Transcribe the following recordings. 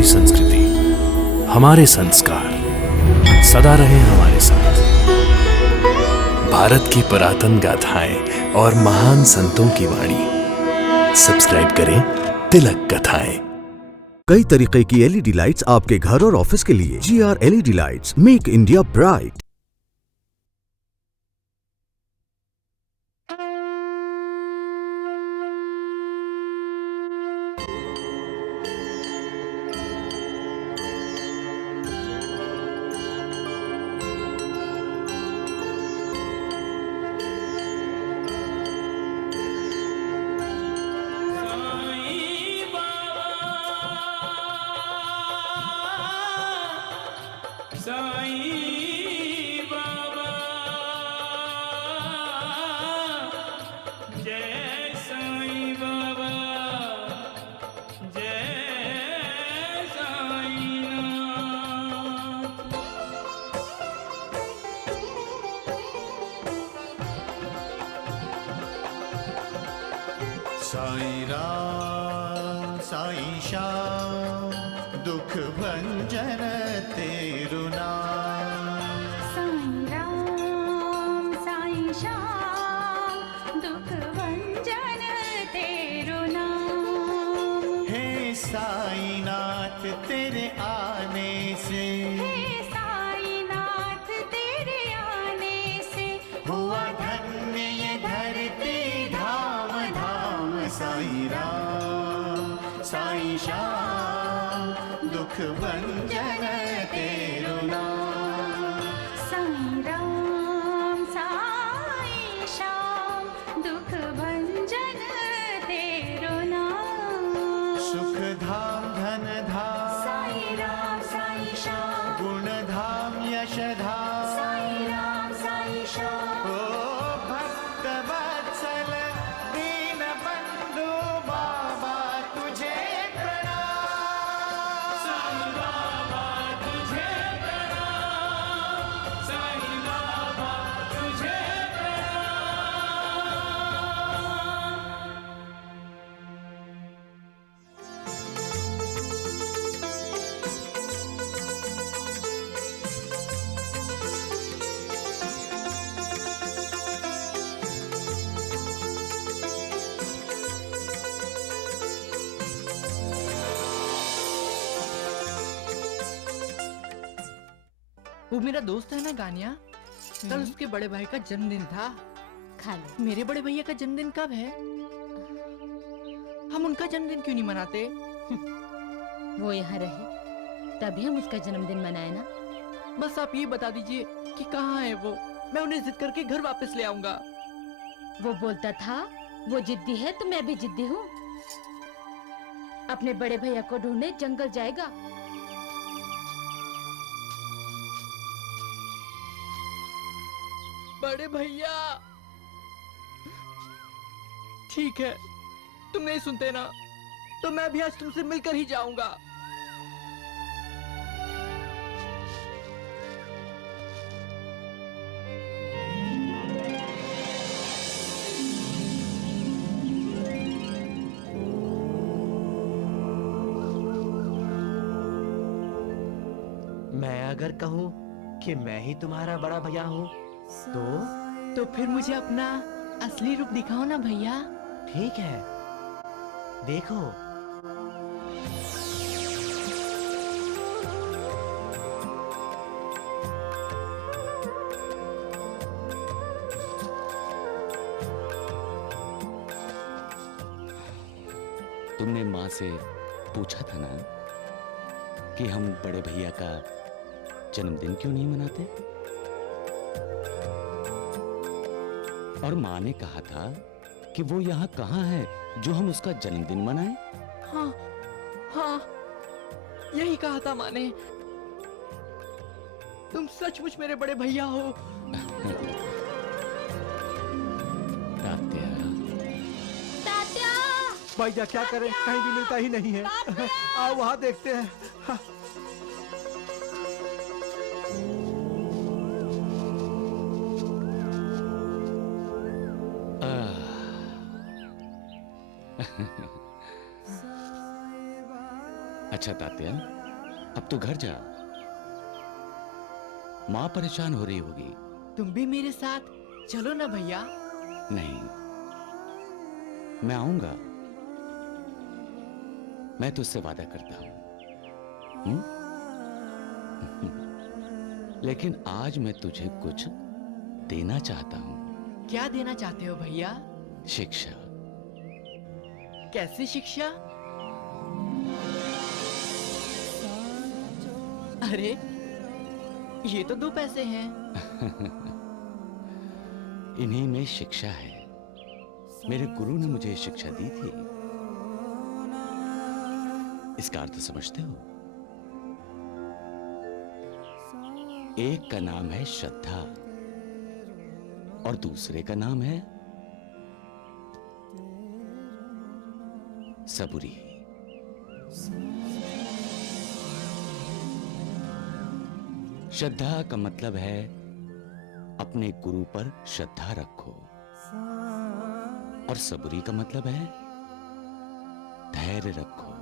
हमारी संस्कृति, हमारे संस्कार सदा रहे हमारे साथ। भारत की पुरातन गाथाएं और महान संतों की वाणी। सब्सक्राइब करें तिलक कथाएं। कई तरीके की एलईडी लाइट्स आपके घर और ऑफिस के लिए। GR LED lights, make India bright. Sai Baba जय साईं बाबा जय साईनाथ। साईं राम साईं श्याम दुख भंजन तेरु नाम। साईं राम साईं श्याम दुख भंजन तेरो नाम। हे साईनाथ तेरे आने से, हे साईनाथ तेरे आने से हुआ धन्य ये धरती धाम धाम। साईं राम साईं श्याम दुख भंजन तेरु नाम। साईं राम साईं श्याम दुख भंजन तेरो नाम। सुख धाम धन धाम साईं राम साईं श्याम गुण धाम यश धाम। साईं राम साईं श्याम ओ भक्त वत्सल दीन बंधु बाबा तुझे प्रणाम। साईं बाबा तुझे प्रणाम, साईं बाबा तुझे प्रणाम। वो मेरा दोस्त है ना गानिया, कल उसके बड़े भाई का जन्मदिन था। खा ले। मेरे बड़े भैया का जन्मदिन कब है? हम उनका जन्मदिन क्यों नहीं मनाते? वो यहाँ रहे तभी हम उसका जन्मदिन मनाए ना। बस आप ये बता दीजिए कि कहाँ है वो, मैं उन्हें जिद करके घर वापस ले आऊंगा। वो बोलता था वो जिद्दी है तो मैं भी जिद्दी हूँ। अपने बड़े भैया को ढूंढने जंगल जाएगा। बड़े भैया, ठीक है, तुम नहीं सुनते ना, तो मैं भी आज तुमसे मिलकर ही जाऊंगा। मैं अगर कहूँ कि मैं ही तुम्हारा बड़ा भैया हूँ तो फिर मुझे अपना असली रूप दिखाओ ना भैया। ठीक है, देखो। तुमने माँ से पूछा था ना कि हम बड़े भैया का जन्मदिन क्यों नहीं मनाते? और माँ ने कहा था कि वो यहाँ कहाँ है जो हम उसका जन्मदिन मनाएं? हाँ हाँ, यही कहा था माँ ने। तुम सचमुच मेरे बड़े भैया हो। तात्या, तात्या! भैया क्या करें, कहीं भी मिलता ही नहीं है। आओ वहाँ देखते हैं। हाँ। अच्छा तात्या, अब तो घर जा। माँ परेशान हो रही होगी। तुम भी मेरे साथ चलो ना भैया। नहीं, मैं आऊंगा। मैं तुझसे वादा करता हूं। लेकिन आज मैं तुझे कुछ देना चाहता हूं। क्या देना चाहते हो भैया? शिक्षा। कैसी शिक्षा? अरे ये तो 2 पैसे हैं। इन्हीं में शिक्षा है। मेरे गुरु ने मुझे शिक्षा दी थी। इसका अर्थ समझते हो? एक का नाम है श्रद्धा और दूसरे का नाम है सबूरी। श्रद्धा का मतलब है अपने गुरु पर श्रद्धा रखो, और सबूरी का मतलब है धैर्य रखो,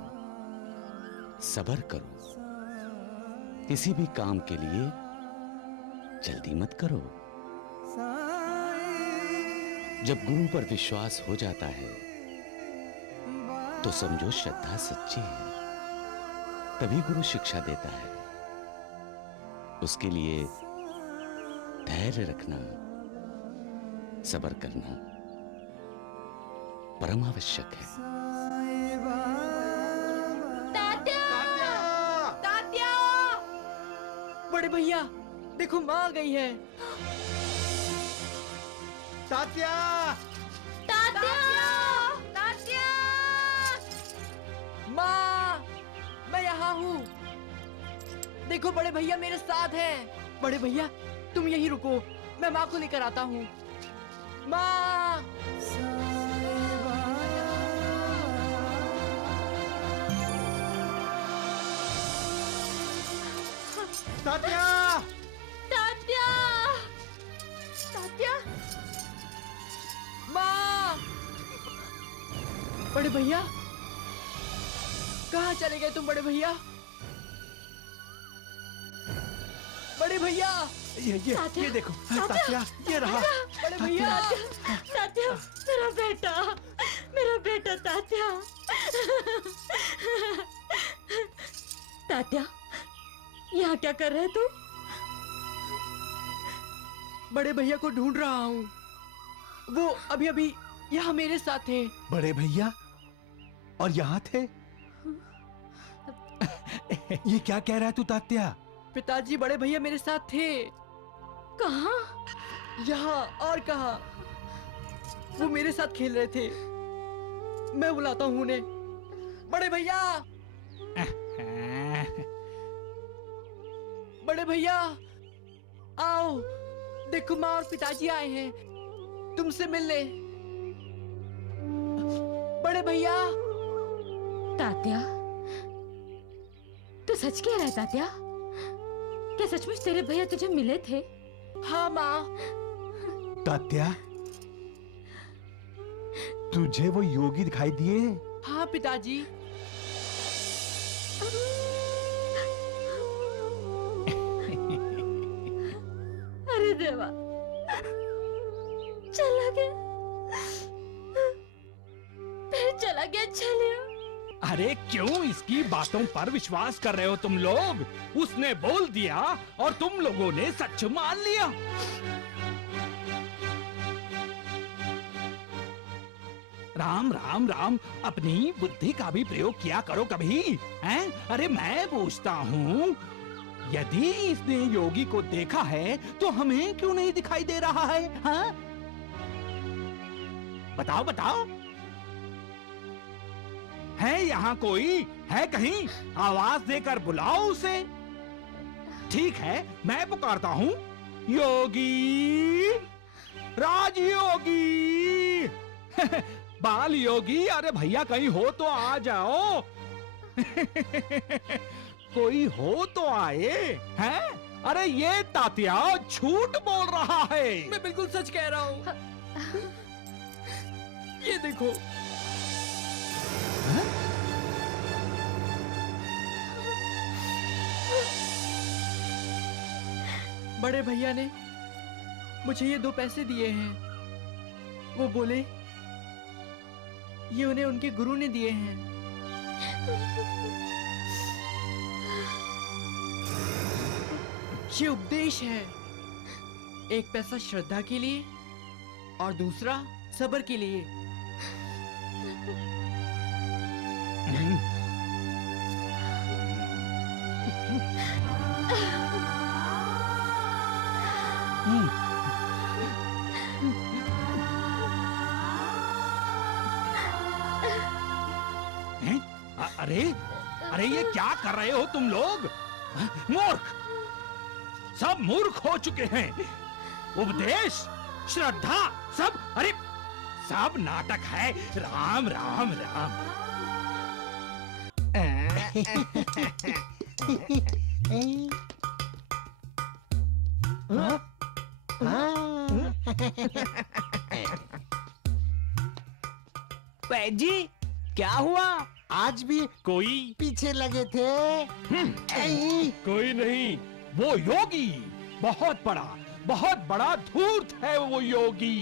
सब्र करो। किसी भी काम के लिए जल्दी मत करो। जब गुरु पर विश्वास हो जाता है तो समझो श्रद्धा सच्ची है। तभी गुरु शिक्षा देता है। उसके लिए धैर्य रखना, सब्र करना परम आवश्यक है। तात्या! तात्या! बड़े भैया देखो, माँ आ गई है। तात्या! तात्या! तात्या! माँ, मैं यहाँ हूँ। देखो बड़े भैया मेरे साथ हैं। बड़े भैया तुम यहीं रुको, मैं माँ को लेकर आता हूँ। माँ! तात्या! तात्या! तात्या! माँ! बड़े भैया कहाँ चले गए तुम? बड़े भैया, बड़े भैया! ये देखो तात्या, ये रहा। बड़े भैया! तात्या, मेरा बेटा तात्या। तात्या, यहाँ क्या कर रहे तू? बड़े भैया को ढूंढ रहा हूँ। वो अभी अभी यहाँ मेरे साथ थे। बड़े भैया और यहाँ थे? ये क्या कह रहा है तू तात्या? पिताजी, बड़े भैया मेरे साथ थे। कहाँ? यहाँ और कहाँ? वो मेरे साथ खेल रहे थे। मैं बुलाता हूँ उन्हें। बड़े भैया! बड़े भैया आओ, देखो माँ और पिताजी आए हैं तुमसे मिलने। बड़े भैया! तात्या, तू सच कह रहा है तात्या? क्या सचमुच तेरे भैया तुझे मिले थे? हाँ माँ। तात्या, तुझे वो योगी दिखाई दिए? हाँ पिताजी। अरे देवा, चला गया, फिर चला गया छलिया। अरे क्यों इसकी बातों पर विश्वास कर रहे हो तुम लोग? उसने बोल दिया और तुम लोगों ने सच मान लिया। राम राम राम, अपनी बुद्धि का भी प्रयोग किया करो कभी, हैं? अरे मैं पूछता हूँ, यदि इसने योगी को देखा है तो हमें क्यों नहीं दिखाई दे रहा है? हाँ? बताओ बताओ, है यहाँ कोई? है कहीं? आवाज देकर बुलाओ उसे। ठीक है, मैं पुकारता हूँ। योगी, राजयोगी, बाल योगी, अरे भैया कहीं हो तो आ जाओ। कोई हो तो आए, हैं? अरे ये तात्या झूठ बोल रहा है। मैं बिल्कुल सच कह रहा हूँ। ये देखो। बड़े भैया ने मुझे ये 2 पैसे दिए हैं। वो बोले ये उन्हें उनके गुरु ने दिए हैं। ये उपदेश है। एक पैसा श्रद्धा के लिए और दूसरा सब्र के लिए। अरे अरे ये क्या कर रहे हो तुम लोग? मूर्ख, सब मूर्ख हो चुके हैं। उपदेश, श्रद्धा, सब अरे सब नाटक है। राम राम राम। जी क्या हुआ? आज भी कोई पीछे लगे थे? कोई नहीं, वो योगी बहुत बड़ा धूर्त है। वो योगी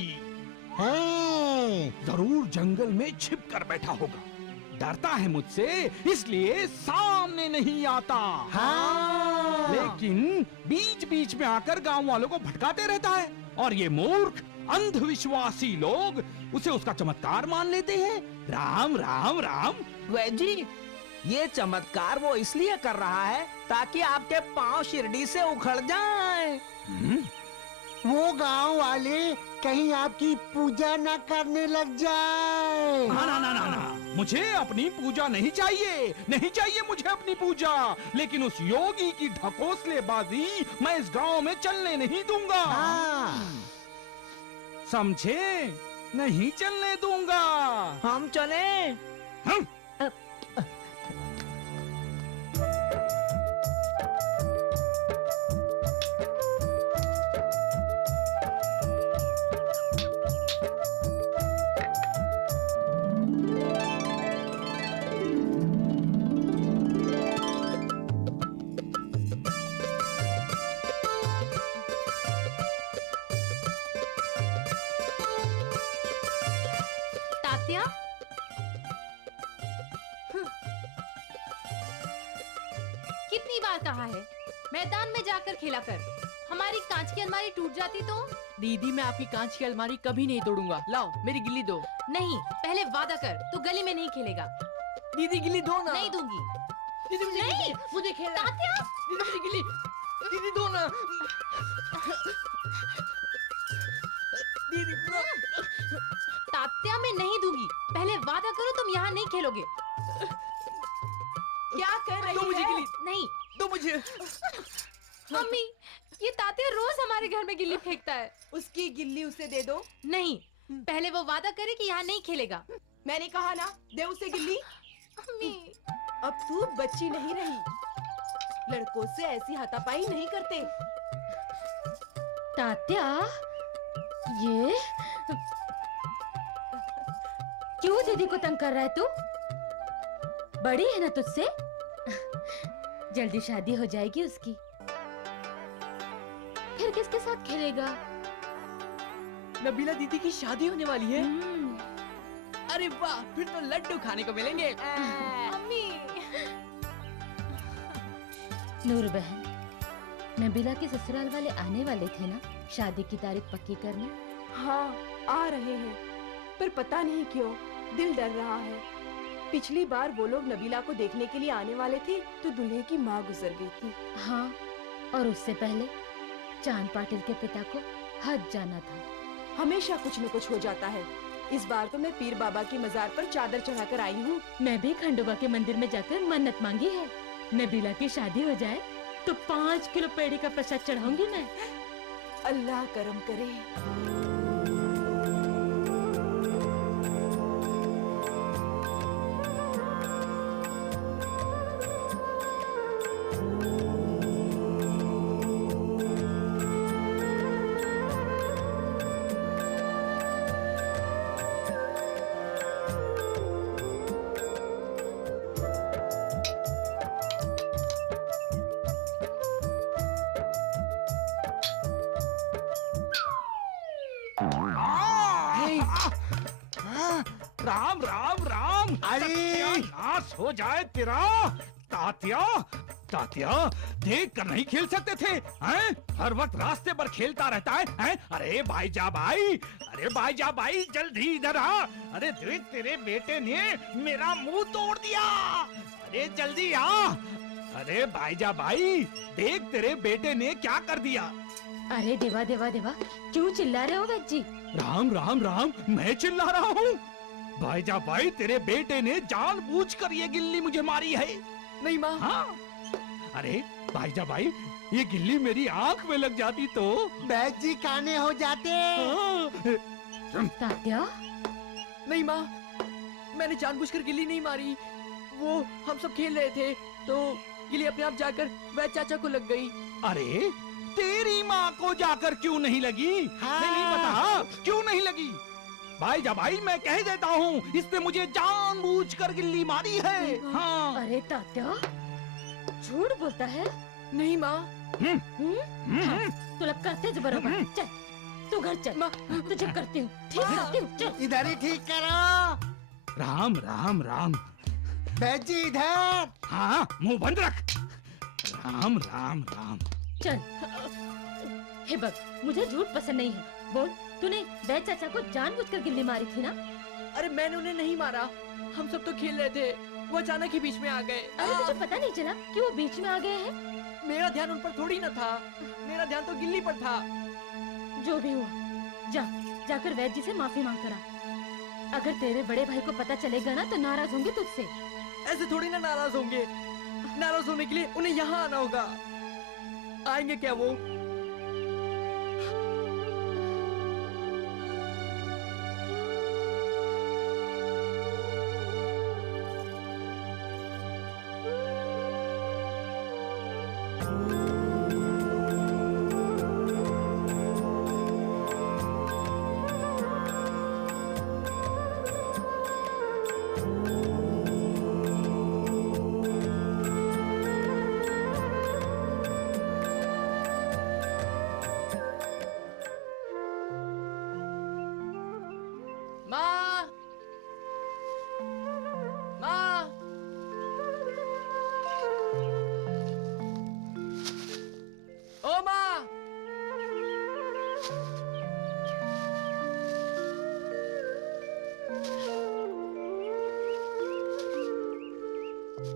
जरूर जंगल में छिप कर बैठा होगा। डरता है मुझसे, इसलिए सामने नहीं आता। हाँ। लेकिन बीच बीच में आकर गांव वालों को भटकाते रहता है। और ये मूर्ख अंधविश्वासी लोग उसे उसका चमत्कार मान लेते हैं। राम राम राम। जी ये चमत्कार वो इसलिए कर रहा है ताकि आपके पांव शिरडी से उखड़ जाएं। वो गांव वाले कहीं आपकी पूजा न करने लग जाए। ना ना ना ना ना, मुझे अपनी पूजा नहीं चाहिए, नहीं चाहिए मुझे अपनी पूजा। लेकिन उस योगी की ढकोसलेबाजी मैं इस गांव में चलने नहीं दूंगा। समझे? नहीं चलने दूंगा। हम चले? हम? तात्या, कितनी बार कहा है मैदान में जाकर खेला कर। हमारी कांच की अलमारी टूट जाती तो? दीदी मैं आपकी कांच की अलमारी कभी नहीं तोड़ूंगा। लाओ मेरी गिल्ली दो। नहीं, पहले वादा कर तू गली में नहीं खेलेगा। दीदी गिल्ली दो ना। नहीं दूंगी। दीदी मुझे नहीं। मुझे खेलना। तात्या! दीदी मुझे गिल्ली। दीदी दो ना। दीदी तात्या मैं नहीं दूंगी। पहले वादा करो तुम यहाँ नहीं खेलोगे। क्या कर रही दो मुझे है? गिल्ली। नहीं। दो मुझे। मम्मी, ये तात्या रोज हमारे घर में गिल्ली फेंकता है। उसकी गिल्ली उसे दे दो। नहीं, पहले वो वादा करे कि यहाँ नहीं खेलेगा। मैंने कहा ना, दे उसे गिल्ली। मम्मी, अब तू बच्ची नहीं रही। लड़कों से ऐसी हाथापाई नहीं करते। तात्या, ये क्यों दीदी को तंग कर रहा है तू? बड़ी है ना तुझसे। जल्दी शादी हो जाएगी उसकी, फिर किसके साथ खेलेगा? नबीला दीदी की शादी होने वाली है। अरे वाह, फिर तो लड्डू खाने को मिलेंगे। मम्मी। नूर बहन, नबीला के ससुराल वाले आने वाले थे ना शादी की तारीख पक्की करने? हाँ, आ रहे हैं, पर पता नहीं क्यों दिल डर रहा है। पिछली बार वो लोग नबीला को देखने के लिए आने वाले थे तो दूल्हे की माँ गुजर गई थी। हाँ, और उससे पहले चांद पाटिल के पिता को हज जाना था। हमेशा कुछ न कुछ हो जाता है। इस बार तो मैं पीर बाबा की मजार पर चादर चढ़ाकर आई हूँ। मैं भी खंडोबा के मंदिर में जाकर मन्नत मांगी है। नबीला की शादी हो जाए तो 5 किलो पेड़ी का प्रसाद चढ़ाऊंगी मैं। अल्लाह करम करे। राम राम राम। अरे! नाश हो जाए तेरा। तात्या, तात्या, देख कर नहीं खेल सकते थे हैं? हर वक्त रास्ते पर खेलता रहता है? अरे भाई जा भाई, अरे भाई जा भाई, जल्दी इधर आ। अरे देख तेरे बेटे ने मेरा मुंह तोड़ दिया। अरे जल्दी आ। अरे भाई जा भाई, देख तेरे बेटे ने क्या कर दिया। अरे देवा देवा देवा, क्यों चिल्ला रहे हो वैद्य जी? राम राम राम, मैं चिल्ला रहा हूँ? भाईजा भाई, तेरे बेटे ने जानबूझकर ये गिल्ली मुझे मारी है। नहीं माँ। हाँ? अरे भाईजा भाई, ये गिल्ली मेरी आंख में लग जाती तो वैद्य जी काने हो जाते। हाँ। तात्या? नहीं माँ, मैंने जानबूझकर गिल्ली नहीं मारी। वो हम सब खेल रहे थे तो गिल्ली अपने आप जाकर वैद्य चाचा को लग गई। अरे तेरी माँ को जाकर क्यों नहीं लगी? हाँ। नहीं पता क्यों नहीं लगी? भाईजा भाई, मैं कह देता हूँ, इसने मुझे जानबूझकर गिल्ली मारी है। हाँ। अरे तात्या, झूठ बोलता है? नहीं माँ। तो लग करते जो बरोबर। चल तू घर चल, तुझे करती हूँ, ठीक करती हूँ। चल इधर ही ठीक करो। राम राम राम। वैद्य जी इधर। हाँ, मुंह बंद रख। राम राम राम। चल। हे बग, मुझे झूठ पसंद नहीं है। बोल, तूने वैद्य चाचा को जानबूझकर गिल्ली मारी थी ना? अरे मैंने उन्हें नहीं मारा, हम सब तो खेल रहे थे, वो अचानक ही बीच में आ गए। अरे तुझे पता नहीं चला कि वो बीच में आ गए हैं? मेरा ध्यान उन पर थोड़ी न था, मेरा ध्यान तो गिल्ली पर था। जो भी हुआ, जाकर वैद्य जी से माफी मांग कर आ। अगर तेरे बड़े भाई को पता चलेगा ना तो नाराज होंगे तुझसे। ऐसे थोड़ी ना नाराज होंगे। नाराज होने के लिए उन्हें यहाँ आना होगा। आएंगे क्या वो? माँ, माँ, ओ माँ,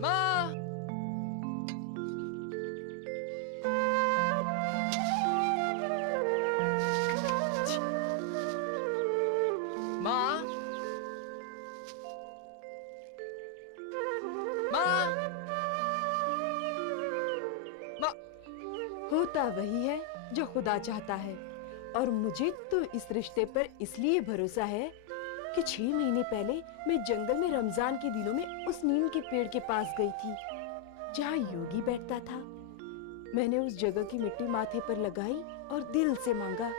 माँ, माँ, माँ, माँ। होता वही है जो खुदा चाहता है। और मुझे तो इस रिश्ते पर इसलिए भरोसा है कि 6 महीने पहले मैं जंगल में रमजान के दिनों में उस नीम के पेड़ के पास गई थी जहाँ योगी बैठता था। मैंने उस जगह की मिट्टी माथे पर लगाई और दिल से मांगा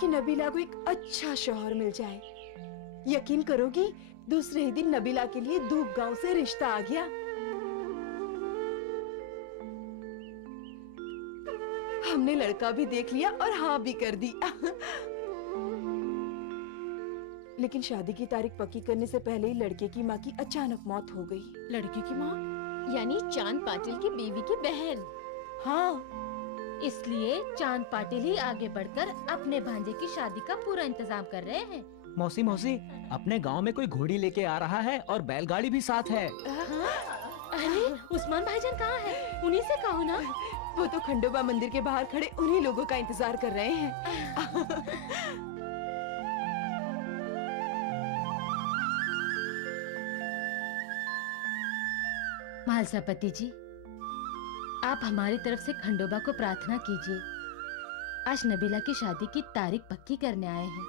कि नबीला को एक अच्छा शौहर मिल जाए। यकीन करोगी, दूसरे ही दिन नबीला के लिए धूप गांव से रिश्ता आ गया। हमने लड़का भी देख लिया और हाँ भी कर दी। लेकिन शादी की तारीख पक्की करने से पहले ही लड़के की माँ की अचानक मौत हो गई। लड़की की माँ यानी चांद पाटिल की बीवी की बहन। हाँ, इसलिए चांद पाटिल ही आगे बढ़कर अपने भांजे की शादी का पूरा इंतजाम कर रहे हैं। मौसी मौसी, अपने गांव में कोई घोड़ी लेके आ रहा है और बैलगाड़ी भी साथ है। अरे उस्मान भाईजान कहाँ है? उन्हीं से कहो ना। वो तो खंडोबा मंदिर के बाहर खड़े उन्हीं लोगों का इंतजार कर रहे हैं। महालसापति जी, आप हमारी तरफ से खंडोबा को प्रार्थना कीजिए। आज नबीला की शादी की तारीख पक्की करने आए हैं।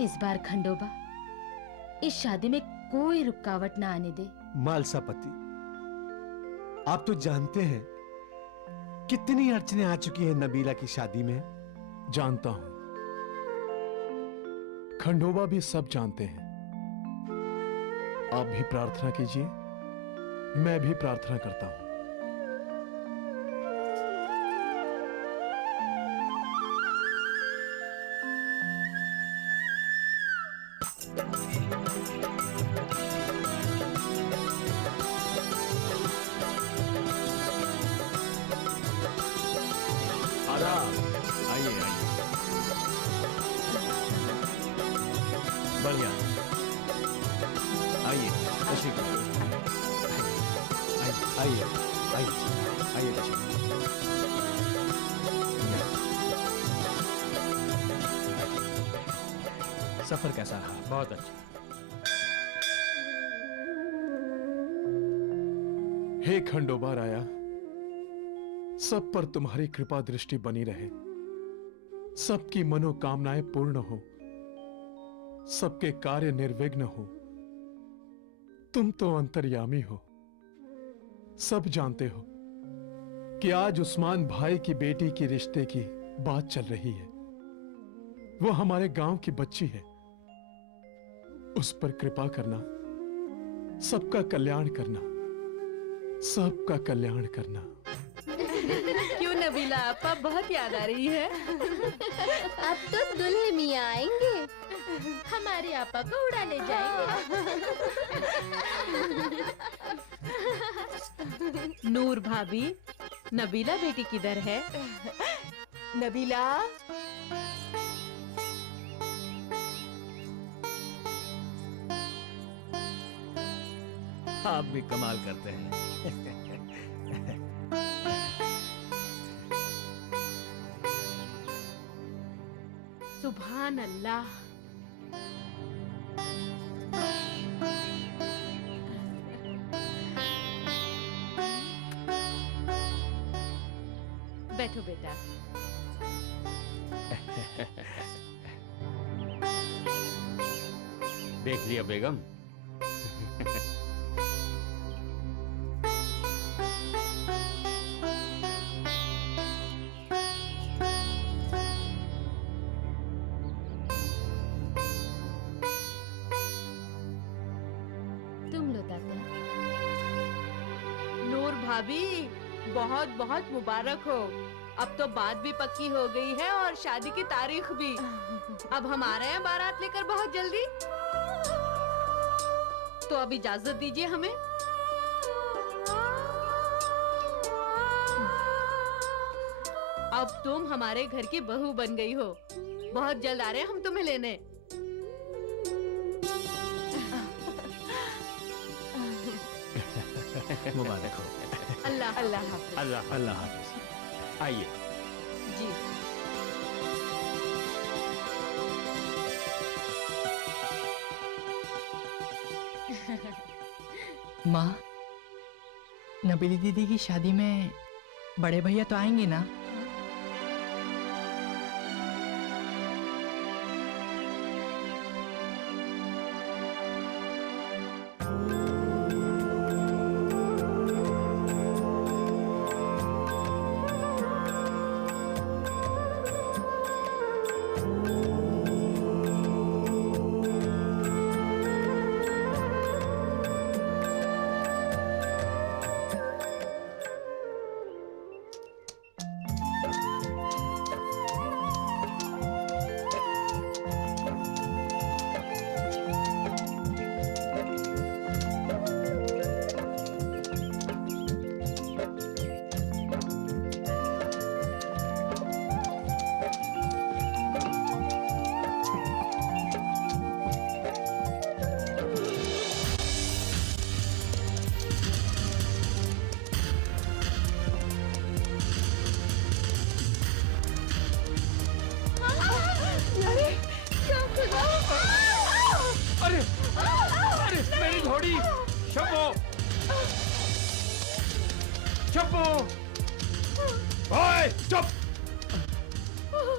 इस बार खंडोबा इस शादी में कोई रुकावट ना आने दे। मालसापति, आप तो जानते हैं कितनी अड़चने आ चुकी हैं नबीला की शादी में। जानता हूं, खंडोबा भी सब जानते हैं। आप भी प्रार्थना कीजिए, मैं भी प्रार्थना करता हूं। साहब आइए आइए। बढ़िया, आइए तशरीफ आइए आइए आइए तशरीफ। सफर कैसा रहा? बहुत अच्छा। हे खंडोबा राया, सब पर तुम्हारी कृपा दृष्टि बनी रहे, सबकी मनोकामनाएं पूर्ण हो, सबके कार्य निर्विघ्न हो। तुम तो अंतर्यामी हो, सब जानते हो कि आज उस्मान भाई की बेटी की रिश्ते की बात चल रही है। वो हमारे गांव की बच्ची है, उस पर कृपा करना, सबका कल्याण करना, सबका कल्याण करना। क्यों नबीला आपा, बहुत याद आ रही है। अब तो दुल्हे मियाँ आएंगे, हमारे आपा को उड़ा ले जाएंगे। नूर भाभी, नबीला बेटी किधर है? नबीला, आप भी कमाल करते हैं। सुभान अल्लाह। बैठो बेटा। देख लिया बेगम। तुम लो दादा। नूर भाभी, बहुत बहुत मुबारक हो। अब तो बात भी पक्की हो गई है और शादी की तारीख भी। अब हम आ रहे हैं बारात लेकर बहुत जल्दी। तो अब इजाजत दीजिए हमें। अब तुम हमारे घर की बहू बन गई हो। बहुत जल्द आ रहे हैं हम तुम्हें लेने। मुबारक हो। अल्लाह अल्लाह हाफिज। अल्लाह अल्लाह हाफिज। आइए। जी। माँ, नबीली दीदी की शादी में बड़े भैया तो आएंगे ना?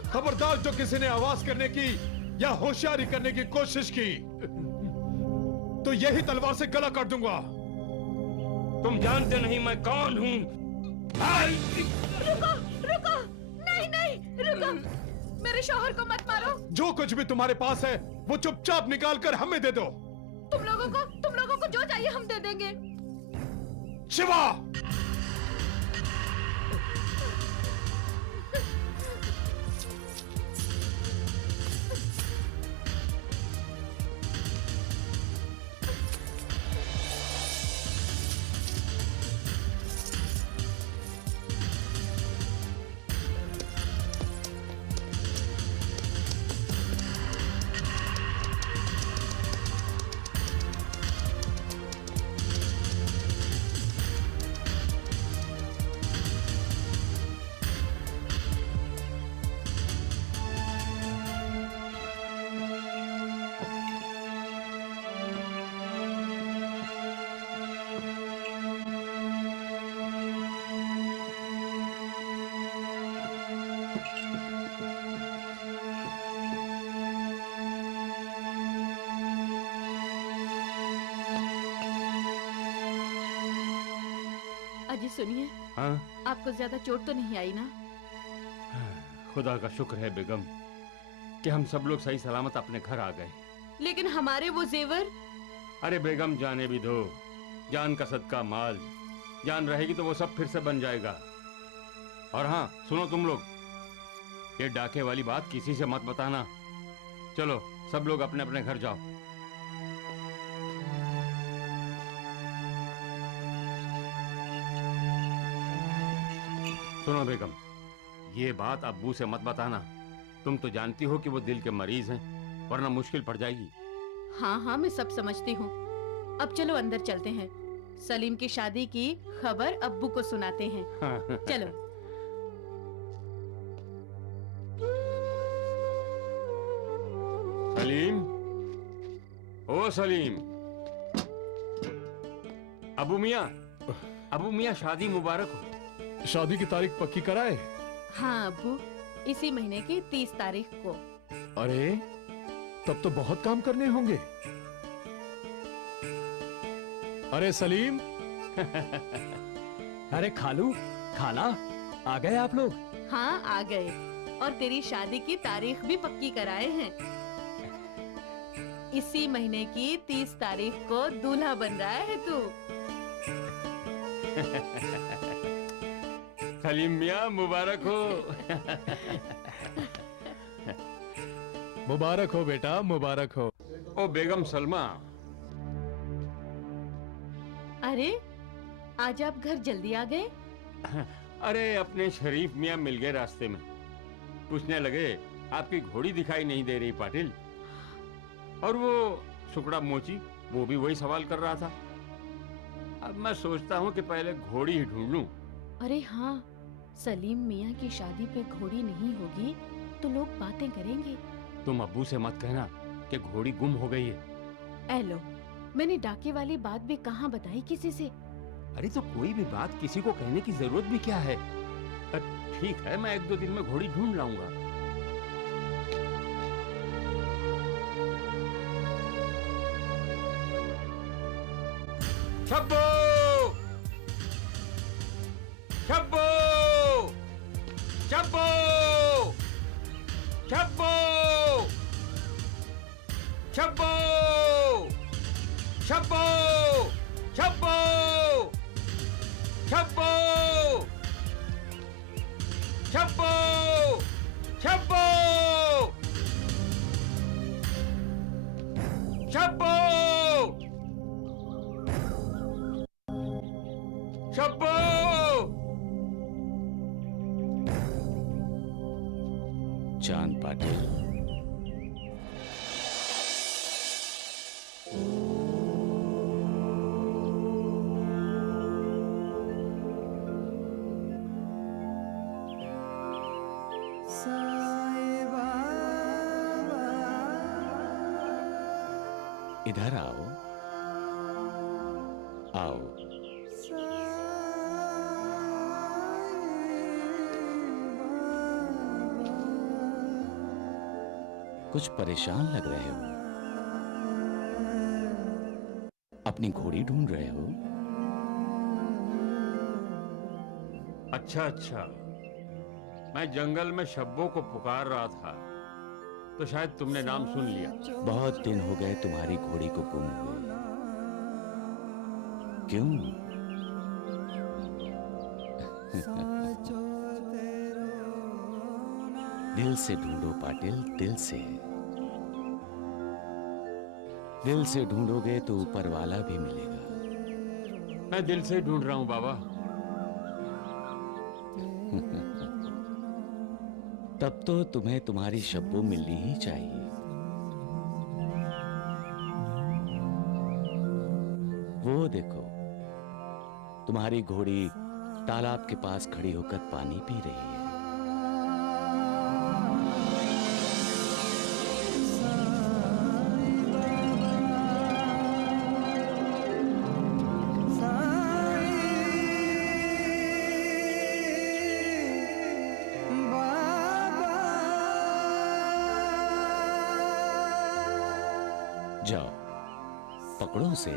खबरदार, जो किसी ने आवाज करने की या होशियारी करने की कोशिश की तो यही तलवार से गला काट दूंगा। तुम जानते नहीं मैं कौन हूँ? रुको, रुको, नहीं नहीं रुको, मेरे शौहर को मत मारो। जो कुछ भी तुम्हारे पास है वो चुपचाप निकाल कर हमें दे दो। तुम लोगों को जो चाहिए हम दे देंगे। शिवा, अजी सुनिए, हाँ? आपको ज्यादा चोट तो नहीं आई ना? खुदा का शुक्र है बेगम कि हम सब लोग सही सलामत अपने घर आ गए। लेकिन हमारे वो जेवर? अरे बेगम जाने भी दो, जान का सदका माल, जान रहेगी तो वो सब फिर से बन जाएगा। और हाँ सुनो तुम लोग, ये डाके वाली बात किसी से मत बताना। चलो सब लोग अपने अपने घर जाओ। सुनो बेगम, ये बात अब्बू से मत बताना। तुम तो जानती हो कि वो दिल के मरीज हैं, वरना मुश्किल पड़ जाएगी। हाँ हाँ मैं सब समझती हूँ। अब चलो अंदर चलते हैं, सलीम की शादी की खबर अब्बू को सुनाते हैं। चलो। सलीम, ओ सलीम। अबू मियाँ शादी मुबारक हो। शादी की तारीख पक्की कराए? हाँ अब्बू, इसी महीने की 30 तारीख को। अरे तब तो बहुत काम करने होंगे। अरे सलीम। अरे खालू, खाला, आ गए आप लोग? हाँ आ गए, और तेरी शादी की तारीख भी पक्की कराए हैं। इसी महीने की 30 तारीख को दूल्हा बन रहा है तू। सलीम मियाँ मुबारक हो। मुबारक हो बेटा, मुबारक हो। ओ बेगम सलमा। अरे आज आप घर जल्दी आ गए? अरे अपने शरीफ मियाँ मिल गए रास्ते में, पूछने लगे आपकी घोड़ी दिखाई नहीं दे रही पाटिल। और वो सुकड़ा मोची, वो भी वही सवाल कर रहा था। अब मैं सोचता हूँ कि पहले घोड़ी ही ढूंढ लूं। अरे हाँ, सलीम मियाँ की शादी पे घोड़ी नहीं होगी तो लोग बातें करेंगे। तुम अब्बू से मत कहना कि घोड़ी गुम हो गई है। एलो, मैंने डाके वाली बात भी कहाँ बताई किसी से? अरे तो कोई भी बात किसी को कहने की जरूरत भी क्या है। ठीक है, मैं 1-2 दिन में घोड़ी ढूंढ लाऊंगा। शब्बो! शब्बो! शब्बो! शब्बो! शब्बो! शब्बो! शब्बो! शब्बो! शब्बो! शब्बो! शब्बो! शब्बो! चांद पाटिल, इधर आओ, आओ। कुछ परेशान लग रहे हो, अपनी घोड़ी ढूंढ रहे हो? अच्छा, मैं जंगल में शब्बों को पुकार रहा था, तो शायद तुमने नाम सुन लिया। बहुत दिन हो गए तुम्हारी घोड़ी को गुम हुए। क्यों? दिल से ढूंढो पाटिल, दिल से। दिल से ढूंढोगे तो ऊपर वाला भी मिलेगा। मैं दिल से ढूंढ रहा हूं बाबा। तब तो तुम्हें तुम्हारी शब्बो मिलनी ही चाहिए। वो देखो, तुम्हारी घोड़ी तालाब के पास खड़ी होकर पानी पी रही है। जाओ, पकड़ो उसे,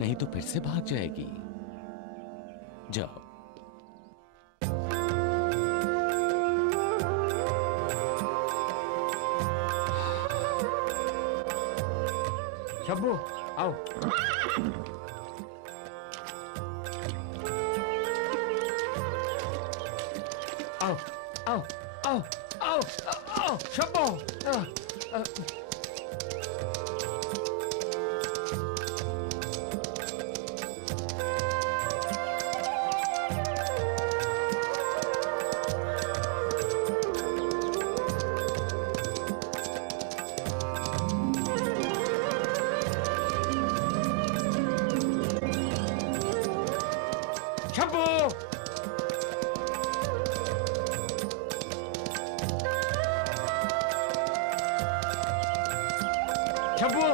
नहीं तो फिर से भाग जाएगी। जाओ। शब्बू आओ। आओ आओ आओ आओ आओ शब्बू। शब्बू शब्बू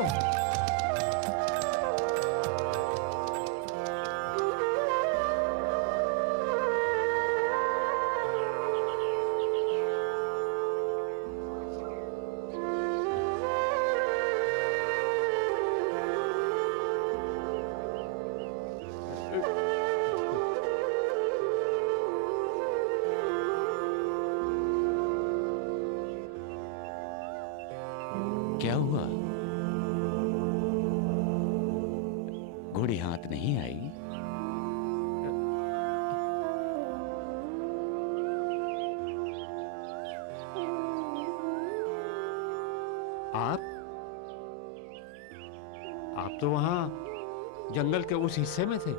क्या हुआ? घोड़ी हाथ नहीं आई? आप तो वहां जंगल के उस हिस्से में थे।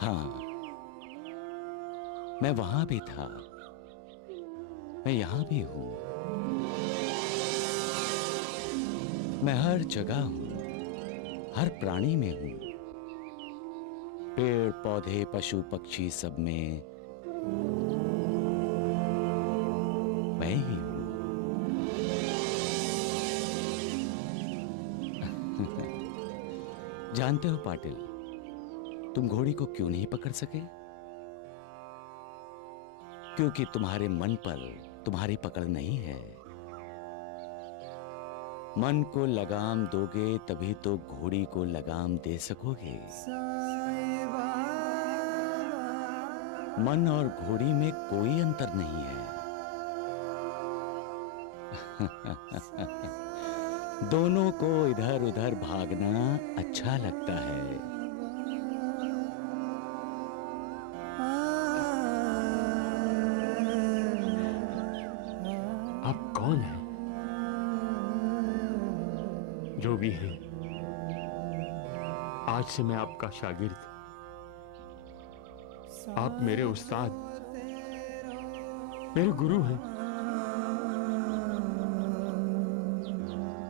हाँ, मैं वहां भी था, मैं यहां भी हूं। मैं हर जगह हूं, हर प्राणी में हूं। पेड़ पौधे पशु पक्षी सब में मैं ही हूं। जानते हो पाटिल, तुम घोड़ी को क्यों नहीं पकड़ सके? क्योंकि तुम्हारे मन पर तुम्हारी पकड़ नहीं है। मन को लगाम दोगे तभी तो घोड़ी को लगाम दे सकोगे। मन और घोड़ी में कोई अंतर नहीं है। दोनों को इधर उधर भागना अच्छा लगता है। आप कौन हैं? जो भी हैं, आज से मैं आपका शागिर्द। आप मेरे उस्ताद, मेरे गुरु हैं।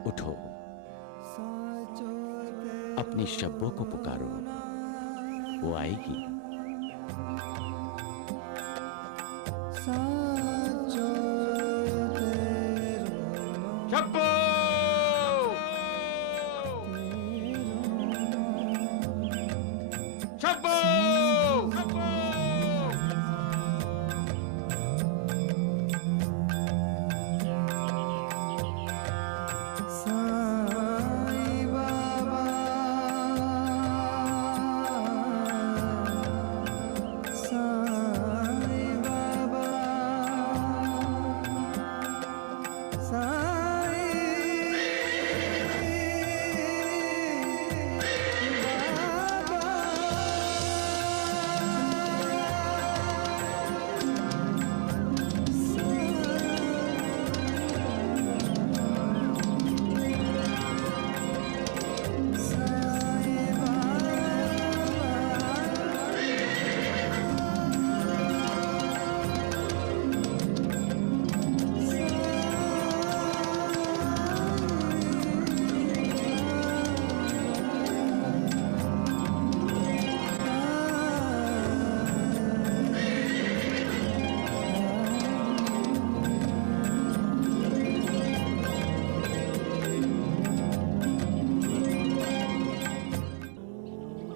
उठो, अपनी शब्बों को पुकारो, वो आएगी। शब्बू! शब्बू!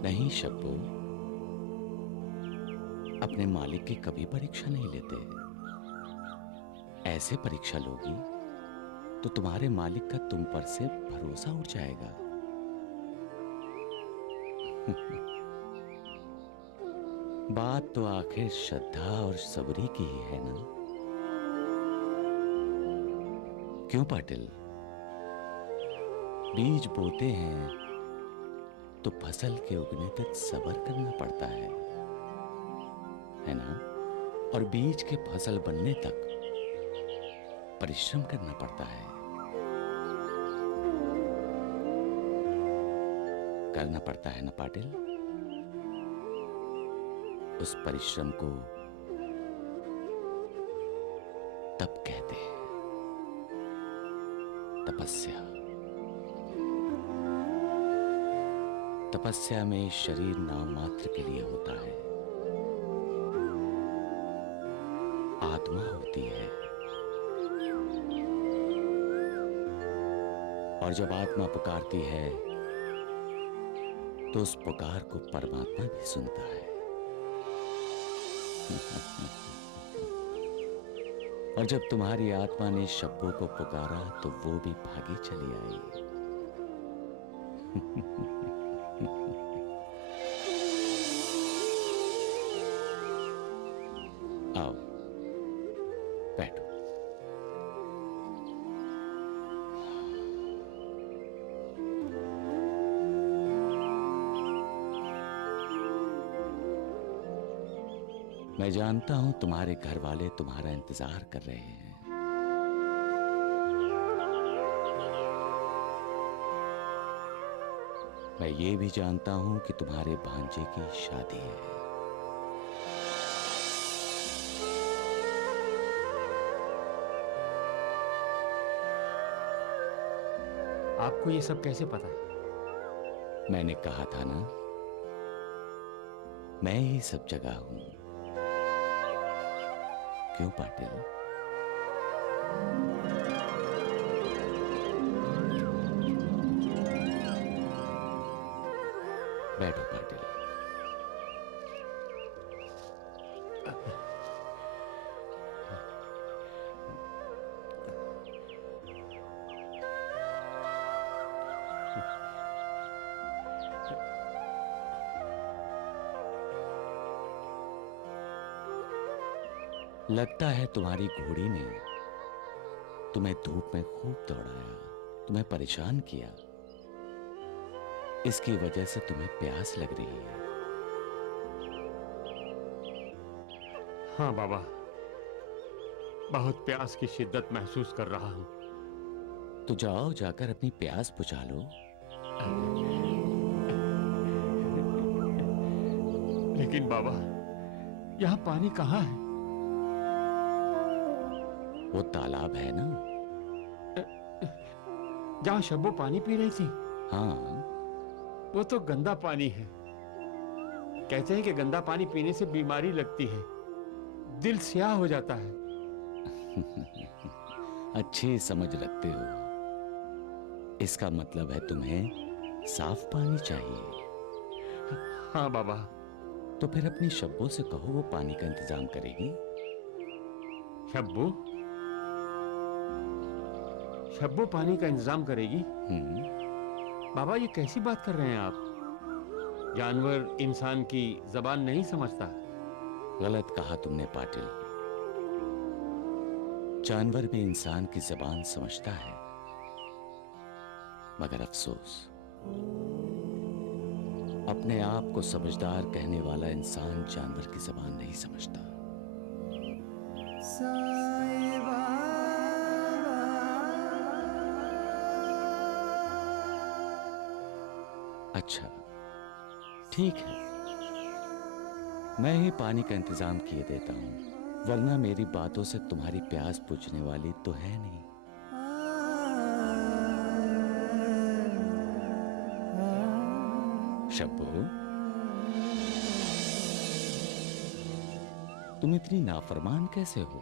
नहीं शब्बू, अपने मालिक की कभी परीक्षा नहीं लेते। ऐसे परीक्षा लोगी तो तुम्हारे मालिक का तुम पर से भरोसा उठ जाएगा। बात तो आखिर श्रद्धा और सबरी की ही है ना? क्यों पाटिल? बीज बोते हैं तो फसल के उगने तक सब्र करना पड़ता है ना? और बीज के फसल बनने तक परिश्रम करना पड़ता है। करना पड़ता है ना पाटिल? उस परिश्रम को तप कहते हैं, तपस्या। तपस्या में शरीर नाम मात्र के लिए होता है, आत्मा होती है। और जब आत्मा पुकारती है तो उस पुकार को परमात्मा भी सुनता है। और जब तुम्हारी आत्मा ने शब्दों को पुकारा तो वो भी भागी चली आई। आओ बैठो। मैं जानता हूं तुम्हारे घर वाले तुम्हारा इंतजार कर रहे हैं। मैं ये भी जानता हूं कि तुम्हारे भांजे की शादी है। आपको ये सब कैसे पता है? मैंने कहा था ना, मैं ही सब जगह हूं। क्यों पाटिल? बैठो पाटिल। लगता है तुम्हारी घोड़ी ने तुम्हें धूप में खूब दौड़ाया, तुम्हें परेशान किया। इसकी वजह से तुम्हें प्यास लग रही है। हाँ बाबा, बहुत प्यास की शिद्दत महसूस कर रहा हूं। तो जाओ, जाकर अपनी प्यास बुझा लो। लेकिन बाबा, यहाँ पानी कहाँ है? वो तालाब है ना, जहाँ शब्बो पानी पी रही थी। हाँ, वो तो गंदा पानी है। कहते हैं कि गंदा पानी पीने से बीमारी लगती है, दिल स्याह हो जाता है। अच्छी समझ रखते हो। इसका मतलब है तुम्हें साफ पानी चाहिए। हाँ बाबा। तो फिर अपनी शब्बो से कहो, वो पानी का इंतजाम करेगी। शब्बो? शब्बो पानी का इंतजाम करेगी? बाबा, ये कैसी बात कर रहे हैं आप? जानवर इंसान की जबान नहीं समझता। गलत कहा तुमने पाटिल। जानवर भी इंसान की जबान समझता है, मगर अफसोस, अपने आप को समझदार कहने वाला इंसान जानवर की जबान नहीं समझता। अच्छा, ठीक है, मैं ही पानी का इंतजाम किए देता हूं, वरना मेरी बातों से तुम्हारी प्यास बुझने वाली तो है नहीं। शब्बो, तुम इतनी नाफरमान कैसे हो?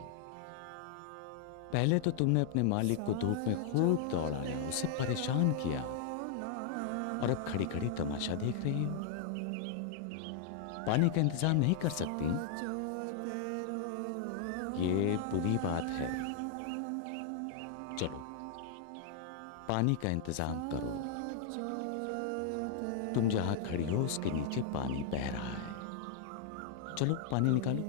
पहले तो तुमने अपने मालिक को धूप में खूब दौड़ाया, उसे परेशान किया, और अब खड़ी खड़ी तमाशा देख रही हो। पानी का इंतजाम नहीं कर सकती? ये बुरी बात है। चलो, पानी का इंतजाम करो। तुम जहां खड़ी हो उसके नीचे पानी बह रहा है। चलो पानी निकालो।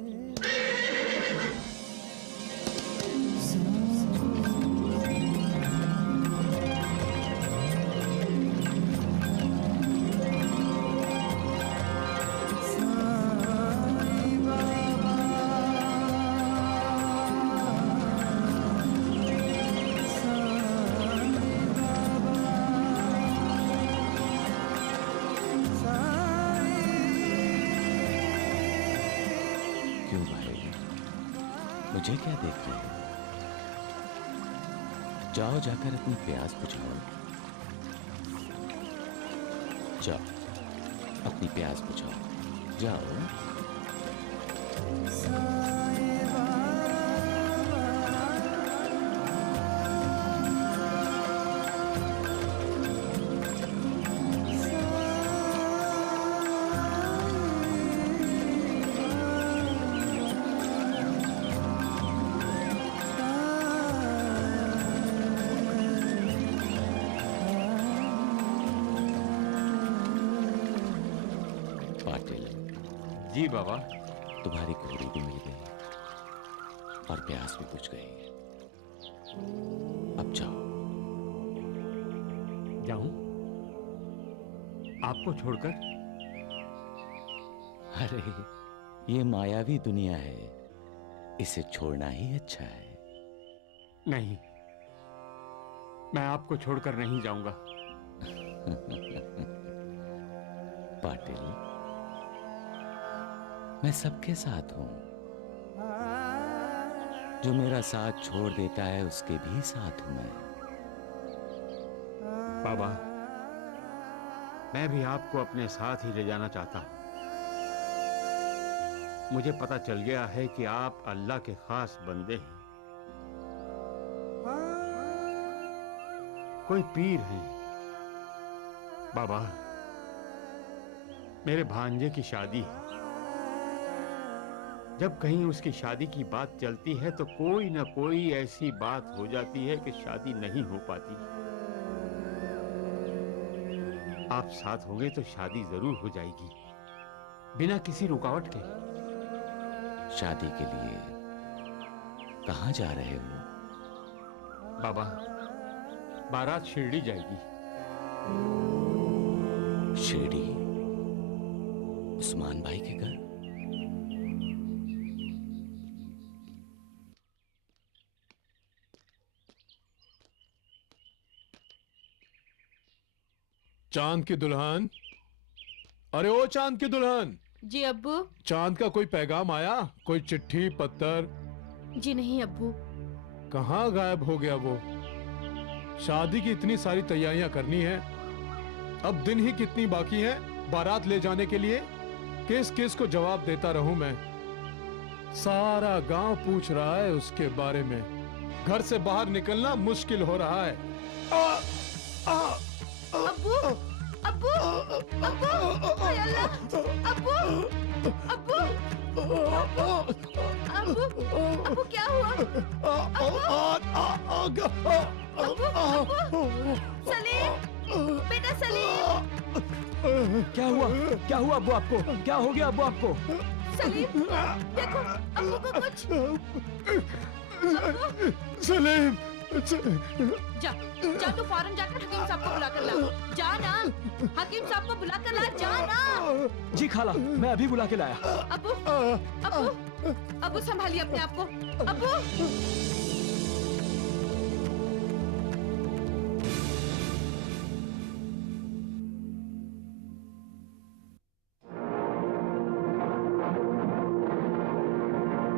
मुझे क्या देख रही हो? जाओ जाकर अपनी प्यास बुझाओ। जाओ अपनी प्यास बुझाओ, जाओ। जी बाबा। तुम्हारी घोड़ी भी मिल गई और प्यास भी बुझ गई। अब जाओ। जाऊं? आपको छोड़कर? अरे ये मायावी दुनिया है, इसे छोड़ना ही अच्छा है। नहीं, मैं आपको छोड़कर नहीं जाऊंगा। पाटिल, मैं सबके साथ हूं। जो मेरा साथ छोड़ देता है उसके भी साथ हूं मैं। बाबा, मैं भी आपको अपने साथ ही ले जाना चाहता हूं। मुझे पता चल गया है कि आप अल्लाह के खास बंदे हैं। कोई पीर हैं। बाबा, मेरे भांजे की शादी है। जब कहीं उसकी शादी की बात चलती है तो कोई ना कोई ऐसी बात हो जाती है कि शादी नहीं हो पाती। आप साथ होंगे तो शादी जरूर हो जाएगी, बिना किसी रुकावट के। शादी के लिए कहां जा रहे हो? बाबा, बारात शिरडी जाएगी। शिरडी? उस्मान भाई के घर? चांद की दुल्हन, अरे ओ चांद की दुल्हन। जी अब्बू। चांद का कोई पैगाम आया? कोई चिट्ठी पत्तर? जी नहीं अब्बू। कहाँ गायब हो गया वो? शादी की इतनी सारी तैयारियां करनी है, अब दिन ही कितनी बाकी है बारात ले जाने के लिए। किस किस को जवाब देता रहूं मैं? सारा गांव पूछ रहा है उसके बारे में। घर से बाहर निकलना मुश्किल हो रहा है। अब्बू, अब्बू, अब्बू, हाय अल्लाह, अब्बू, अब्बू, अब्बू, अब्बू क्या हुआ? अब्बू, सलीम, बेटा सलीम। क्या हुआ? क्या हुआ अब्बू आपको? क्या हो गया अब्बू आपको? सलीम, देखो अब्बू को कुछ। सलीम, जा, जा तू फौरन जाकर हकीम साहब को बुलाकर ला। जा ना, हकीम साहब को बुलाकर ला, जा ना। जी खाला, मैं अभी बुला के लाया। अब्बू, अब्बू, अब्बू संभालिए अपने आप को। अब्बू।